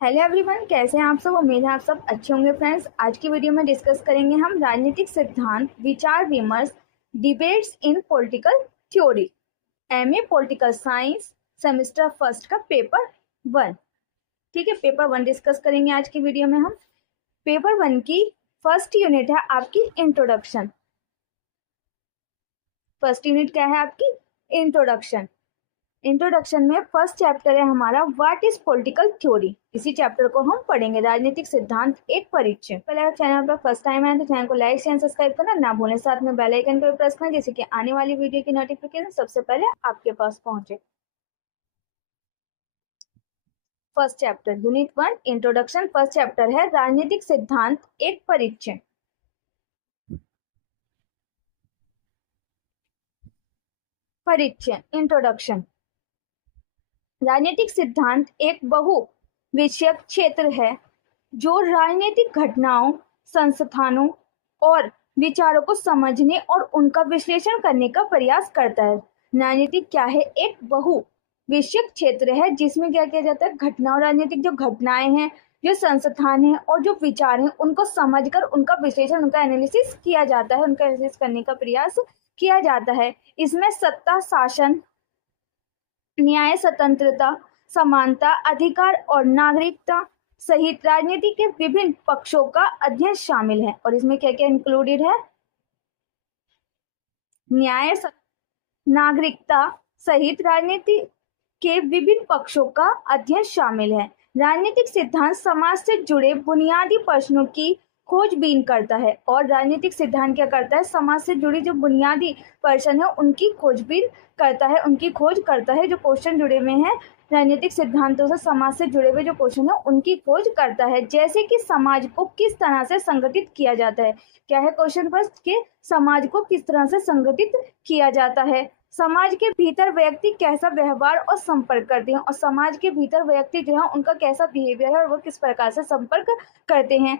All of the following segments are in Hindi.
हेलो एवरीवन, कैसे हैं आप सब। उम्मीद है आप सब अच्छे होंगे। फ्रेंड्स, आज की वीडियो में डिस्कस करेंगे हम राजनीतिक सिद्धांत, विचार विमर्श, डिबेट्स इन political theory, MA political science, semester first का पेपर 1। ठीक है, पेपर 1 डिस्कस करेंगे आज की वीडियो में हम। पेपर 1 की फर्स्ट यूनिट है आपकी इंट्रोडक्शन। फर्स्ट यूनिट क्या है आपकी? इंट्रोडक्शन। इंट्रोडक्शन में फर्स्ट चैप्टर है हमारा व्हाट इज पॉलिटिकल थ्योरी। इसी चैप्टर को हम पढ़ेंगे, राजनीतिक सिद्धांत एक परिचय। पहले आप चैनल पर फर्स्ट टाइम आए तो चैनल को लाइक शेयर सब्सक्राइब करना ना भूलें, साथ में बेल आइकन को प्रेस करना जिससे कि आने वाली वीडियो की नोटिफिकेशन सबसे पहले आपके पास पहुंचे। First chapter unit 1 introduction. First chapter है राजनीतिक सिद्धांत एक परिचय। परिचय, इंट्रोडक्शन। राजनीतिक सिद्धांत एक बहु विषयक क्षेत्र है जो राजनीतिक घटनाओं, संस्थानों और विचारों को समझने और उनका विश्लेषण करने का प्रयास करता है। राजनीतिक क्या है? एक बहु विषयक क्षेत्र है जिसमें क्या किया जाता है? घटनाओं, राजनीतिक जो घटनाएं हैं, जो संस्थान है और जो विचार हैं, उनको समझकर उनका विश्लेषण, उनका एनालिसिस किया जाता है, उनका एनालिसिस करने का प्रयास किया जाता है। इसमें सत्ता, शासन, न्याय, स्वतंत्रता, समानता, अधिकार और नागरिकता सहित राजनीति के विभिन्न पक्षों का अध्ययन शामिल है। और इसमें क्या क्या इंक्लूडेड है? न्याय, नागरिकता सहित राजनीति के विभिन्न पक्षों का अध्ययन शामिल है। राजनीतिक सिद्धांत समाज से जुड़े बुनियादी प्रश्नों की खोजबीन करता है। और राजनीतिक सिद्धांत क्या करता है? समाज से जुड़ी जो बुनियादी प्रश्न है उनकी खोजबीन करता है, उनकी खोज करता है। जो क्वेश्चन जुड़े हुए हैं राजनीतिक सिद्धांतों से, समाज से जुड़े हुए जो क्वेश्चन है उनकी खोज करता है। जैसे कि समाज को किस तरह से संगठित किया जाता है। क्या है क्वेश्चन फर्स्ट के? समाज को किस तरह से संगठित किया जाता है। समाज के भीतर व्यक्ति कैसा व्यवहार और संपर्क करते हैं, और समाज के भीतर व्यक्ति जो है उनका कैसा बिहेवियर है और वो किस प्रकार से संपर्क करते हैं।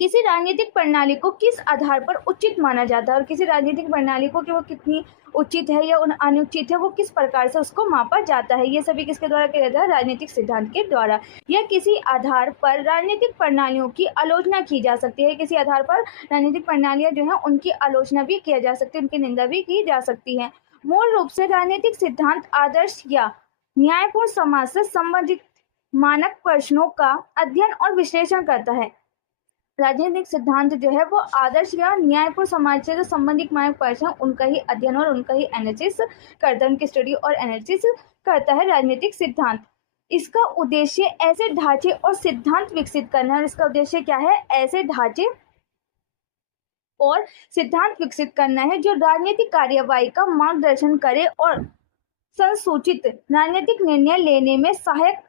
किसी राजनीतिक प्रणाली को किस आधार पर उचित माना जाता है, और किसी राजनीतिक प्रणाली को कि वो कितनी उचित है या अनुचित है, वो किस प्रकार से उसको मापा जाता है। ये सभी किसके द्वारा किया जाता है? राजनीतिक सिद्धांत के द्वारा। या किसी आधार पर राजनीतिक प्रणालियों की आलोचना की जा सकती है। किसी आधार पर राजनीतिक प्रणालियां जो है उनकी आलोचना भी की जा सकती है, उनकी निंदा भी की जा सकती है। मूल रूप से राजनीतिक सिद्धांत आदर्श या न्यायपूर्ण समाज से संबंधित मानक प्रश्नों का अध्ययन और विश्लेषण करता है। राजनीतिक सिद्धांत जो है वो आदर्श या न्यायपूर्ण समाज से जो संबंधित मानक प्रश्न है उनका ही अध्ययन और उनका ही एनालिसिस करता है, उनकी स्टडी और एनालिसिस करता है राजनीतिक सिद्धांत। इसका उद्देश्य ऐसे ढांचे और सिद्धांत विकसित करना है। और इसका उद्देश्य क्या है? ऐसे ढांचे और सिद्धांत विकसित करना है जो राजनीतिक कार्यवाही का मार्गदर्शन करे और संसूचित राजनीतिक निर्णय लेने में सहायक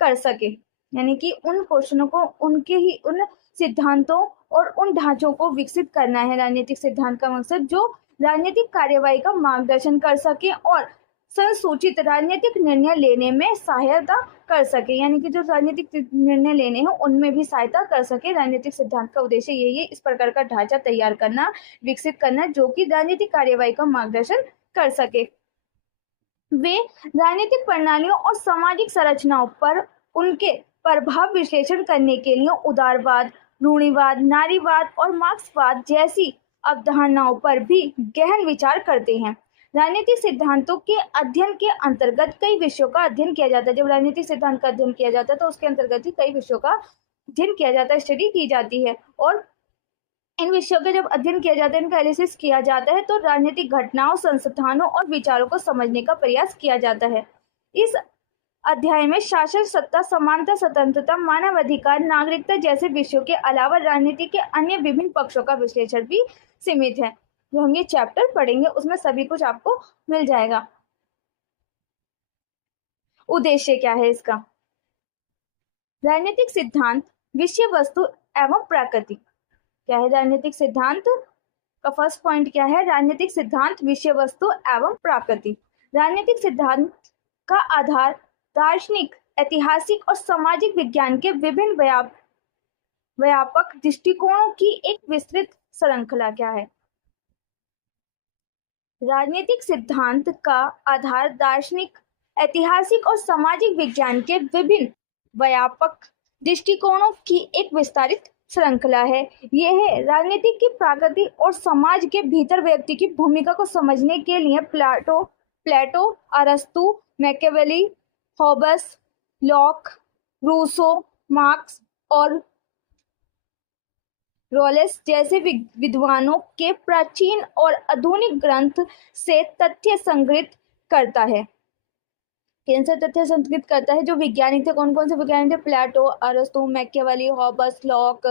कर सके। यानी कि उन क्वेश्चनों को, उनके ही उन सिद्धांतों और उन ढांचों को विकसित करना है। राजनीतिक सिद्धांत का मकसद जो राजनीतिक कार्यवाही का मार्गदर्शन कर सके और संसूचित राजनीतिक निर्णय लेने में सहायता कर सके। यानी कि जो राजनीतिक निर्णय लेने हैं उनमें भी सहायता कर सके। राजनीतिक सिद्धांत का उद्देश्य यही है, इस प्रकार का ढांचा तैयार करना, विकसित करना जो कि राजनीतिक कार्यवाही का मार्गदर्शन कर सके। वे राजनीतिक प्रणालियों और सामाजिक संरचनाओं पर उनके प्रभाव विश्लेषण करने के लिए उदारवाद, रूढ़िवाद, नारीवाद और मार्क्सवाद जैसी अवधारणाओं पर भी गहन विचार करते हैं। राजनीतिक सिद्धांतों के अध्ययन के अंतर्गत कई विषयों का अध्ययन किया जाता है। जब राजनीतिक सिद्धांत का अध्ययन किया जाता है तो उसके अंतर्गत ही कई विषयों का अध्ययन किया जाता है, स्टडी की जाती है। और इन विषयों का जब अध्ययन किया जाता है, इनका एनालिसिस किया जाता है, तो राजनीतिक घटनाओं, संस्थानों और विचारों को समझने का प्रयास किया जाता है। इस अध्याय में शासन, सत्ता, समानता, स्वतंत्रता, मानवाधिकार, नागरिकता जैसे विषयों के अलावा राजनीति के अन्य विभिन्न पक्षों का विश्लेषण भी सीमित है। जो हम ये चैप्टर पढ़ेंगे उसमें सभी कुछ आपको मिल जाएगा। उद्देश्य क्या है इसका? राजनीतिक सिद्धांत, विषय वस्तु एवं प्रकृति। क्या है राजनीतिक सिद्धांत का फर्स्ट पॉइंट? क्या है? राजनीतिक सिद्धांत, विषय वस्तु एवं प्रकृति। राजनीतिक सिद्धांत का आधार दार्शनिक, ऐतिहासिक और सामाजिक विज्ञान के विभिन्न व्यापक दृष्टिकोणों की एक विस्तृत श्रृंखला। क्या है? राजनीतिक सिद्धांत का आधार दार्शनिक, ऐतिहासिक और सामाजिक विज्ञान के विभिन्न व्यापक दृष्टिकोणों की एक विस्तारित श्रृंखला है। यह है राजनीति की प्रकृति और समाज के भीतर व्यक्ति की भूमिका को समझने के लिए प्लेटो, अरस्तु, Machiavelli, Hobbes, Locke, Rousseau, Marx और रोलेस जैसे विद्वानों के प्राचीन और आधुनिक ग्रंथ से तथ्य संग्रहित करता है। कैंसर तथ्य संस्कृत करता है। जो वैज्ञानिक थे, कौन कौन से वैज्ञानिक थे? प्लेटो, अरस्तु, Machiavelli, Hobbes, Locke,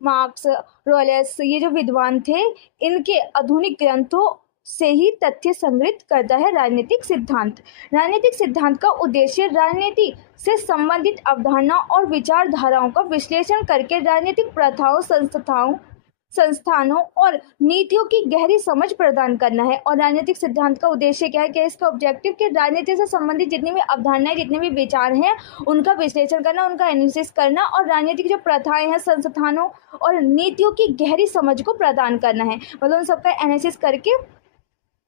Marx, Rawls, ये जो विद्वान थे, इनके आधुनिक ग्रंथों से ही तथ्य संग्रहित करता है राजनीतिक सिद्धांत। राजनीतिक सिद्धांत का उद्देश्य राजनीति से संबंधित अवधारणा और विचारधाराओं का विश्लेषण करके राजनीतिक प्रथाओं, संस्थानों और नीतियों की गहरी समझ प्रदान करना है। और राजनीतिक सिद्धांत का उद्देश्य क्या है? क्या इसका ऑब्जेक्टिव कि राजनीति से संबंधित जितनी भी अवधारणाएं, जितने भी विचार हैं, उनका विश्लेषण करना, उनका एनालिसिस करना और राजनीतिक जो प्रथाएं हैं, संस्थानों और नीतियों की गहरी समझ को प्रदान करना है। मतलब उन सबका एनालिसिस करके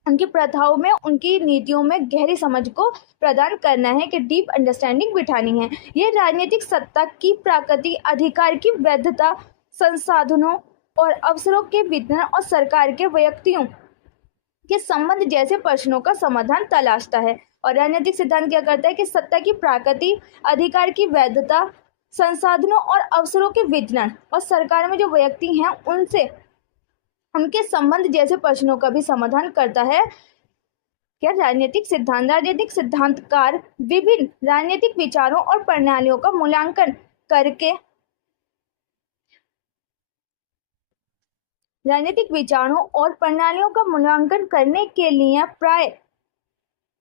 उनकी प्रथाओं में, उनकी नीतियों में गहरी समझ को प्रदान करना है, कि डीप अंडरस्टैंडिंग बिठानी है। ये राजनीतिक सत्ता की प्रकृति, अधिकार की वैधता, संसाधनों और अवसरों के वितरण और सरकार के व्यक्तियों के संबंध जैसे प्रश्नों का समाधान तलाशता है। और राजनीतिक सिद्धांत क्या करता है कि सत्ता की प्रकृति, अधिकार की वैधता, संसाधनों और अवसरों के वितरण और सरकार में जो व्यक्ति हैं उनसे उनके संबंध जैसे प्रश्नों का भी समाधान करता है। क्या राजनीतिक सिद्धांत? राजनीतिक सिद्धांतकार विभिन्न राजनीतिक विचारों और प्रणालियों का मूल्यांकन करके राजनीतिक विचारों और प्रणालियों का मूल्यांकन करने के लिए प्राय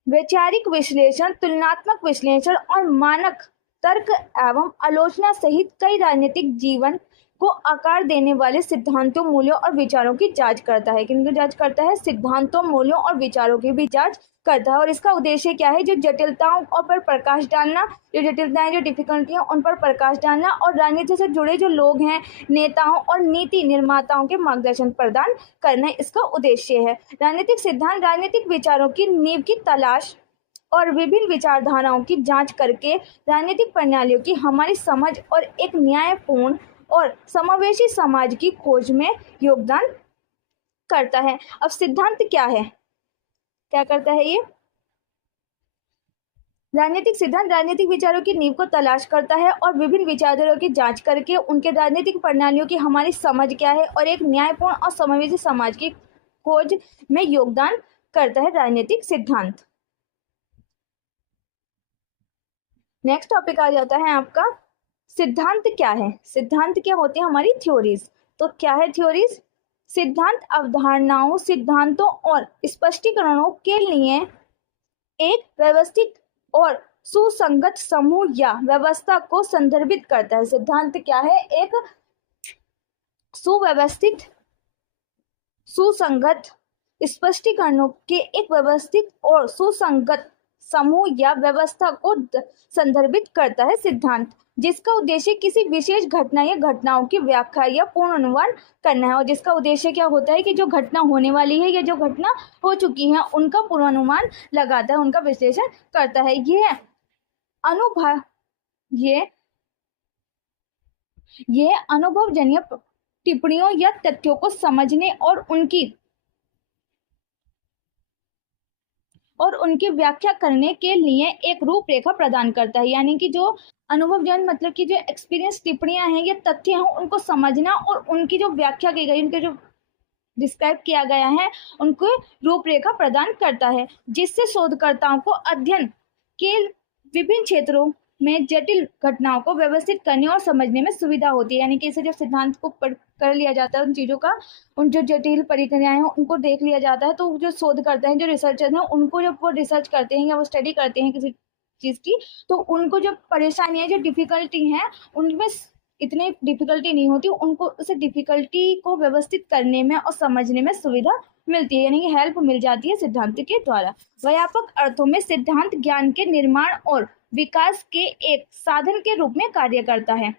वैचारिक विश्लेषण, तुलनात्मक विश्लेषण और मानक तर्क एवं आलोचना सहित कई राजनीतिक जीवन को आकार देने वाले सिद्धांतों, मूल्यों और विचारों की जांच करता है। किनको जांच करता है? सिद्धांतों, मूल्यों और विचारों की भी जांच करता है। और इसका उद्देश्य क्या है? जो जटिलताओं पर प्रकाश डालना, जो जटिलताएं, जो डिफिकल्टी है, उन पर प्रकाश डालना और राजनीति से जुड़े जो लोग हैं, नेताओं और नीति निर्माताओं के मार्गदर्शन प्रदान करना इसका उद्देश्य है। राजनीतिक सिद्धांत राजनीतिक विचारों की नींव की तलाश और विभिन्न विचारधाराओं की जांच करके राजनीतिक प्रणालियों की हमारी समझ और एक न्यायपूर्ण और समावेशी समाज की खोज में योगदान करता है। अब सिद्धांत क्या है? क्या करता है ये? राजनीतिक सिद्धांत राजनीतिक विचारों की नींव को तलाश करता है और विभिन्न विचारधाराओं की जांच करके उनके राजनीतिक प्रणालियों की हमारी समझ क्या है और एक न्यायपूर्ण और समावेशी समाज की खोज में योगदान करता है राजनीतिक सिद्धांत। नेक्स्ट टॉपिक आ जाता है आपका सिद्धांत क्या है? सिद्धांत क्या होते हैं? हमारी थ्योरीज। तो क्या है थ्योरीज? सिद्धांत अवधारणाओं, सिद्धांतों और स्पष्टीकरणों के लिए एक व्यवस्थित और सुसंगत समूह या व्यवस्था को संदर्भित करता है। सिद्धांत क्या है? एक सुव्यवस्थित, सुसंगत स्पष्टीकरणों के एक व्यवस्थित और सुसंगत समूह या व्यवस्था को संदर्भित करता है सिद्धांत, जिसका उद्देश्य किसी विशेष घटना या घटनाओं की व्याख्या या पूर्वानुमान करना है। और जिसका उद्देश्य क्या होता है कि जो घटना होने वाली है या जो घटना हो चुकी है उनका पूर्वानुमान लगाता है, उनका विश्लेषण करता है। यह अनुभवजन्य टिप्पणियों या तथ्यों को समझने और उनकी व्याख्या करने के लिए एक रूपरेखा प्रदान करता है। यानी कि जो अनुभवजन्य मतलब कि जो एक्सपीरियंस टिप्पणियां हैं या तथ्य हैं उनको समझना और उनकी जो व्याख्या की गई, उनके जो डिस्क्राइब किया गया है, उनको रूपरेखा प्रदान करता है, जिससे शोधकर्ताओं को अध्ययन के विभिन्न क्षेत्रों में जटिल घटनाओं को व्यवस्थित करने और समझने में सुविधा होती है। यानी कि इसे जब सिद्धांत को कर लिया जाता है, उन चीज़ों का, उन जो जटिल प्रक्रियाएं हैं उनको देख लिया जाता है, तो जो शोध करते हैं, जो रिसर्चर हैं, उनको जब वो रिसर्च करते हैं या वो स्टडी करते हैं किसी चीज़ की, तो उनको जो परेशानी है, जो डिफिकल्टी है, उनमें इतनी डिफिकल्टी नहीं होती, उनको उस डिफिकल्टी को व्यवस्थित करने में और समझने में सुविधा मिलती है, यानी कि हेल्प मिल जाती है सिद्धांत के द्वारा। व्यापक अर्थों में सिद्धांत ज्ञान के निर्माण और विकास के एक साधन के रूप में कार्य करता है।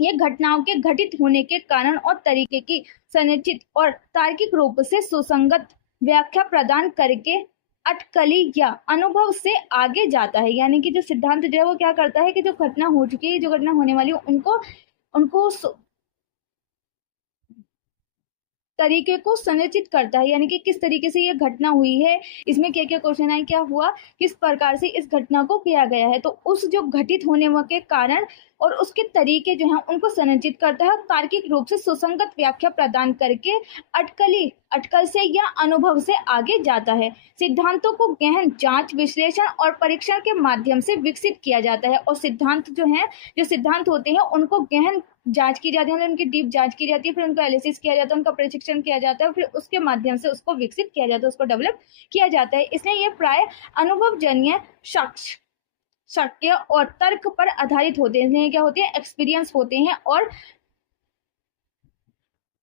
ये घटनाओं के घटित होने के कारण और तरीके की सुनिश्चित और तार्किक रूप से सुसंगत व्याख्या प्रदान करके अटकली या अनुभव से आगे जाता है। यानी कि जो सिद्धांत जो है वो क्या करता है कि जो घटना हो चुकी है, जो घटना होने वाली है, उनको उनको तरीके को संरचित करता है। यानी कि किस तरीके से ये घटना हुई है, इसमें क्या क्या क्वेश्चन आए, क्या हुआ, किस प्रकार से इस घटना को किया गया है, तो उस जो घटित होने के कारण और उसके तरीके जो हैं उनको संरचित करता है और तार्किक रूप से सुसंगत व्याख्या प्रदान करके अटकल से या अनुभव से आगे जाता है। सिद्धांतों को गहन जांच, विश्लेषण और परीक्षण के माध्यम से विकसित किया जाता है। और सिद्धांत जो सिद्धांत होते हैं उनको गहन जांच की जाती है, उनकी डीप जांच की जाती है, फिर उनका एनालिसिस किया जाता है, उनका परीक्षण किया जाता है, फिर उसके माध्यम से उसको विकसित किया जाता है, उसको डेवलप किया जाता है। इसलिए ये प्राय अनुभवजन्य शक्य और तर्क पर आधारित होते हैं। इसलिए क्या होते हैं, एक्सपीरियंस होते हैं और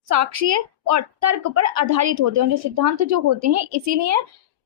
साक्ष्य और तर्क पर आधारित होते हैं। जो सिद्धांत जो होते हैं इसीलिए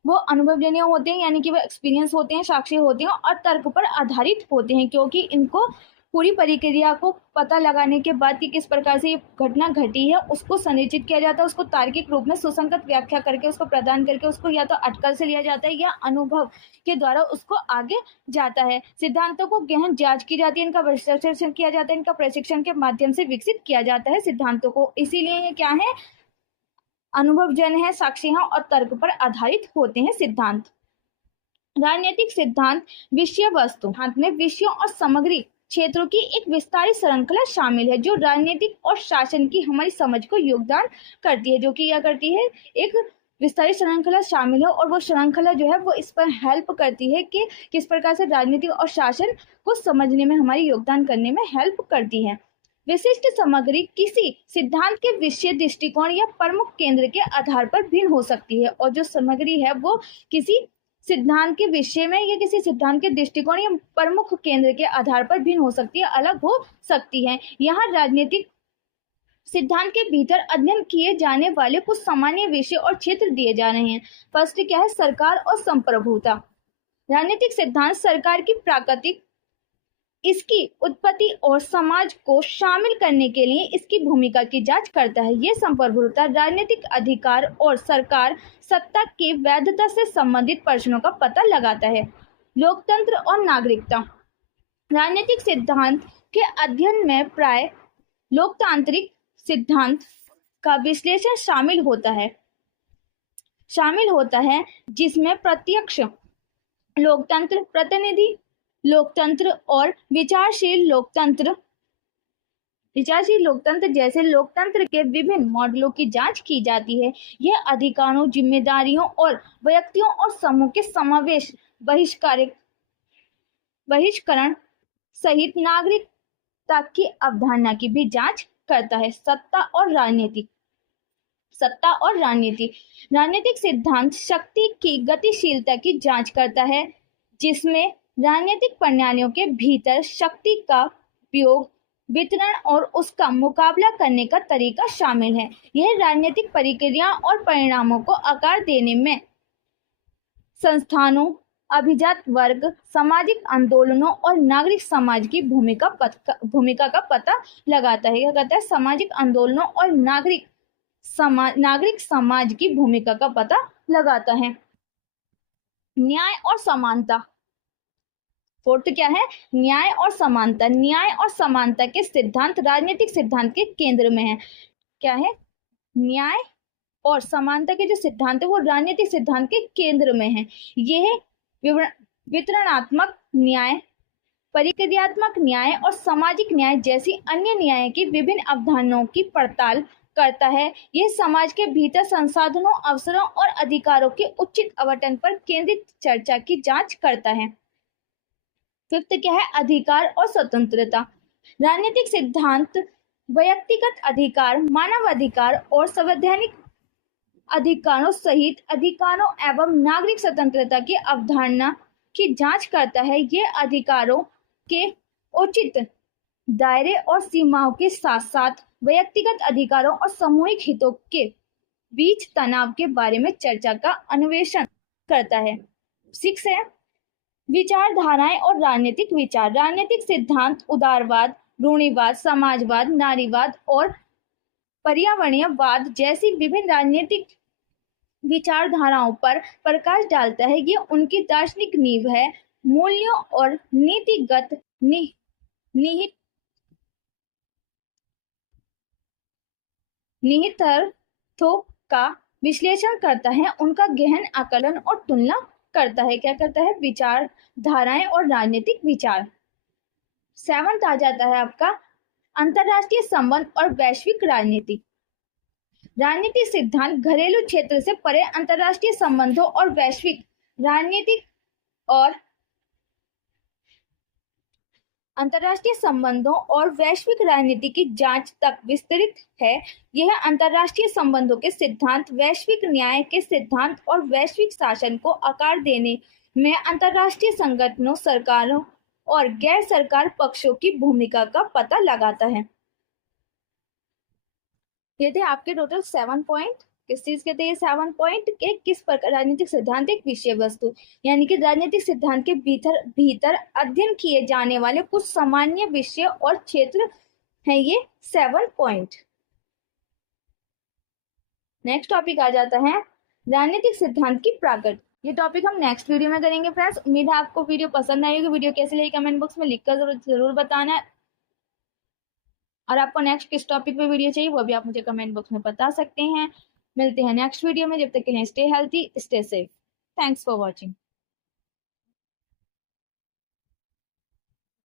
वो अनुभवजन्य होते हैं, यानी कि वो एक्सपीरियंस होते हैं, साक्ष्य होते हैं और तर्क पर आधारित होते हैं, क्योंकि इनको पूरी प्रक्रिया को पता लगाने के बाद कि किस प्रकार से ये घटना घटी है उसको संरचित किया जाता है, उसको तार्किक रूप में सुसंगत व्याख्या करके उसको प्रदान करके उसको या तो अटकल से लिया जाता है या अनुभव के द्वारा उसको आगे जाता है। सिद्धांतों को गहन जांच की जाती है, इनका विश्लेषण किया जाता है, इनका प्रशिक्षण के माध्यम से विकसित किया जाता है सिद्धांतों को। इसीलिए ये क्या है, अनुभवजन्य है, साक्ष्य है और तर्क पर आधारित होते हैं सिद्धांत। राजनीतिक सिद्धांत विषय वस्तु में विषयों और सामग्री क्षेत्रों की एक विस्तारित श्रृंखला शामिल है, जो राजनीतिक और शासन की हमारी समझ को योगदान करती है। जो कि क्या करती है, एक विस्तारित श्रृंखला शामिल है और वो श्रृंखला जो है वो इस पर हेल्प करती है कि किस प्रकार से राजनीति और शासन को समझने में, हमारी योगदान करने में हेल्प करती है। विशिष्ट सामग्री किसी सिद्धांत के विषय, दृष्टिकोण या प्रमुख केंद्र के आधार पर भिन्न हो सकती है, और जो सामग्री है वो किसी सिद्धांत के विषय में या किसी सिद्धांत के दृष्टिकोण या प्रमुख केंद्र के आधार पर भिन्न हो सकती है, अलग हो सकती है। यहाँ राजनीतिक सिद्धांत के भीतर अध्ययन किए जाने वाले कुछ सामान्य विषय और क्षेत्र दिए जा रहे हैं। फर्स्ट क्या है, सरकार और संप्रभुता। राजनीतिक सिद्धांत सरकार की प्राकृतिक, इसकी उत्पत्ति और समाज को शामिल करने के लिए इसकी भूमिका की जांच करता है। यह संप्रभुता राजनीतिक अधिकार और सरकार सत्ता की वैधता से संबंधित प्रश्नों का पता लगाता है। लोकतंत्र और नागरिकता। राजनीतिक सिद्धांत के अध्ययन में प्राय लोकतांत्रिक सिद्धांत का विश्लेषण शामिल होता है जिसमें प्रत्यक्ष लोकतंत्र, प्रतिनिधि लोकतंत्र और विचारशील लोकतंत्र जैसे लोकतंत्र के विभिन्न मॉडलों की जांच की जाती है। यह अधिकारों, जिम्मेदारियों और व्यक्तियों और समूह के समावेश, बहिष्करण सहित नागरिकता की अवधारणा की भी जांच करता है। सत्ता और राजनीति। राजनीतिक सिद्धांत शक्ति की गतिशीलता की जांच करता है, जिसमें राजनीतिक प्रणालियों के भीतर शक्ति का उपयोग, वितरण और उसका मुकाबला करने का तरीका शामिल है। यह राजनीतिक प्रक्रियाओं और परिणामों को आकार देने में संस्थानों, अभिजात वर्ग, सामाजिक आंदोलनों और नागरिक समाज की भूमिका का पता लगाता है। क्या कहता है, सामाजिक आंदोलनों और नागरिक समाज की भूमिका का पता लगाता है। न्याय और समानता। फोर्थ क्या है, न्याय और समानता। न्याय और समानता के सिद्धांत राजनीतिक सिद्धांत के केंद्र में है। क्या है, न्याय और समानता के जो सिद्धांत है वो राजनीतिक सिद्धांत के केंद्र में है। यह वितरणात्मक न्याय, प्रक्रियात्मक न्याय और सामाजिक न्याय जैसी अन्य न्याय की विभिन्न अवधारणाओं की पड़ताल करता है। यह समाज के भीतर संसाधनों, अवसरों और अधिकारों के उचित आवंटन पर केंद्रित चर्चा की जांच करता है। फिफ्थ क्या है, अधिकार और स्वतंत्रता। राजनीतिक सिद्धांत व्यक्तिगत अधिकार, मानव अधिकार और संवैधानिक अधिकारों सहित अधिकारों एवं नागरिक स्वतंत्रता की अवधारणा की जांच करता है। यह अधिकारों के उचित दायरे और सीमाओं के साथ साथ व्यक्तिगत अधिकारों और सामूहिक हितों के बीच तनाव के बारे में चर्चा का अन्वेषण करता है। 6 है, विचारधाराएं और राजनीतिक विचार। राजनीतिक सिद्धांत उदारवाद, रूढ़िवाद, समाजवाद, नारीवाद और पर्यावरणीयवाद जैसी विभिन्न विचारधाराओं पर प्रकाश डालता है। ये उनकी दार्शनिक नींव है। मूल्यों और नीतिगत निहित निहितार्थों का विश्लेषण करता है, उनका गहन आकलन और तुलना करता है। क्या करता है? विचारधाराएं और राजनीतिक विचार। 7th आ जाता है आपका अंतरराष्ट्रीय संबंध और वैश्विक राजनीति। राजनीतिक सिद्धांत घरेलू क्षेत्र से परे अंतरराष्ट्रीय संबंधों और वैश्विक राजनीतिक और अंतरराष्ट्रीय संबंधों और वैश्विक राजनीति की जांच तक विस्तृत है। यह अंतरराष्ट्रीय संबंधों के सिद्धांत, वैश्विक न्याय के सिद्धांत और वैश्विक शासन को आकार देने में अंतरराष्ट्रीय संगठनों, सरकारों और गैर सरकार पक्षों की भूमिका का पता लगाता है। ये थे आपके टोटल 7 पॉइंट। किस चीज के थे ये 7 पॉइंट के? किस प्रकार राजनीतिक सिद्धांत एक विषय वस्तु, यानी कि राजनीतिक सिद्धांत के भीतर अध्ययन किए जाने वाले कुछ सामान्य विषय और क्षेत्र है ये 7 पॉइंट। नेक्स्ट टॉपिक आ जाता है राजनीतिक सिद्धांत की प्रकृति। ये टॉपिक हम नेक्स्ट वीडियो में करेंगे फ्रेंड्स। उम्मीद है आपको वीडियो पसंद आई होगी। वीडियो कैसी लगी कमेंट बॉक्स में लिखकर जरूर बताना है। और आपको नेक्स्ट किस टॉपिक पे वीडियो चाहिए वो भी आप मुझे कमेंट बॉक्स में बता सकते हैं। मिलते हैं नेक्स्ट वीडियो में। जब तक के लिए stay healthy, stay safe. Thanks for watching.